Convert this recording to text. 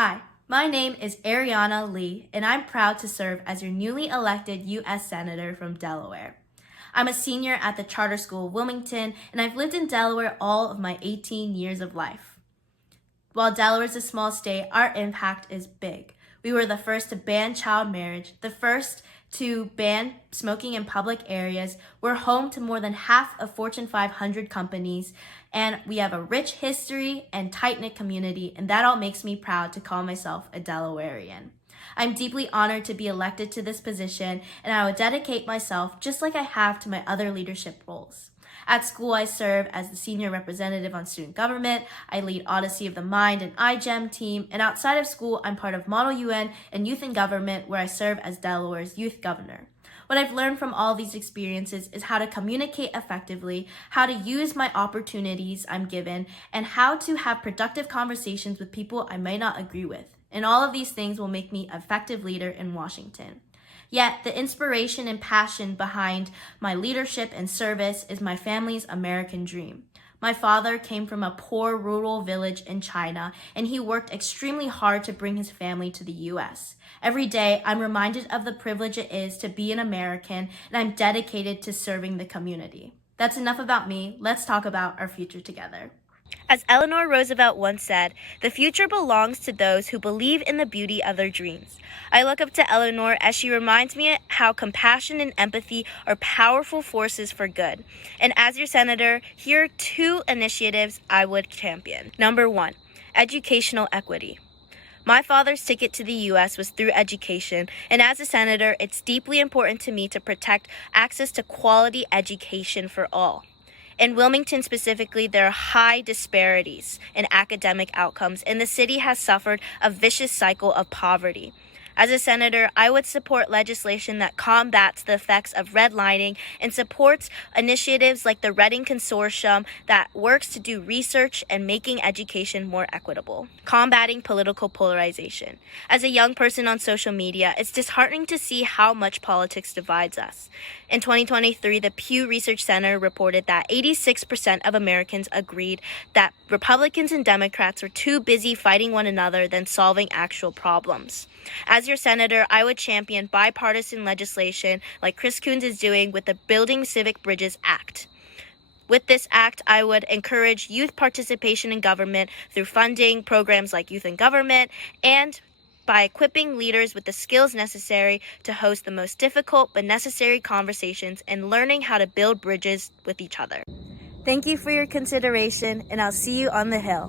Hi, my name is Ariana Lee, and I'm proud to serve as your newly elected U.S. Senator from Delaware. I'm a senior at the Charter School of Wilmington, and I've lived in Delaware all of my 18 years of life. While Delaware is a small state, our impact is big. We were the first to ban child marriage, the first to ban smoking in public areas. We're home to more than half of Fortune 500 companies, and we have a rich history and tight-knit community, and that all makes me proud to call myself a Delawarean. I'm deeply honored to be elected to this position, and I will dedicate myself just like I have to my other leadership roles. At school, I serve as the senior representative on student government. I lead Odyssey of the Mind and iGEM team. And outside of school, I'm part of Model UN and Youth in Government, where I serve as Delaware's youth governor. What I've learned from all these experiences is how to communicate effectively, how to use my opportunities I'm given, and how to have productive conversations with people I may not agree with. And all of these things will make me an effective leader in Washington. Yet, the inspiration and passion behind my leadership and service is my family's American dream. My father came from a poor rural village in China, and he worked extremely hard to bring his family to the U.S. Every day, I'm reminded of the privilege it is to be an American, and I'm dedicated to serving the community. That's enough about me. Let's talk about our future together. As Eleanor Roosevelt once said, the future belongs to those who believe in the beauty of their dreams. I look up to Eleanor as she reminds me how compassion and empathy are powerful forces for good. And as your senator, here are 2 initiatives I would champion. Number 1, educational equity. My father's ticket to the U.S. was through education, and as a senator, it's deeply important to me to protect access to quality education for all. In Wilmington specifically, there are high disparities in academic outcomes, and the city has suffered a vicious cycle of poverty. As a senator, I would support legislation that combats the effects of redlining and supports initiatives like the Reading Consortium that works to do research and making education more equitable. Combating political polarization. As a young person on social media, it's disheartening to see how much politics divides us. In 2023, the Pew Research Center reported that 86% of Americans agreed that Republicans and Democrats were too busy fighting one another than solving actual problems. As your senator, I would champion bipartisan legislation like Chris Coons is doing with the Building Civic Bridges Act. With this act, I would encourage youth participation in government through funding programs like Youth in Government and by equipping leaders with the skills necessary to host the most difficult but necessary conversations and learning how to build bridges with each other. Thank you for your consideration, and I'll see you on the Hill.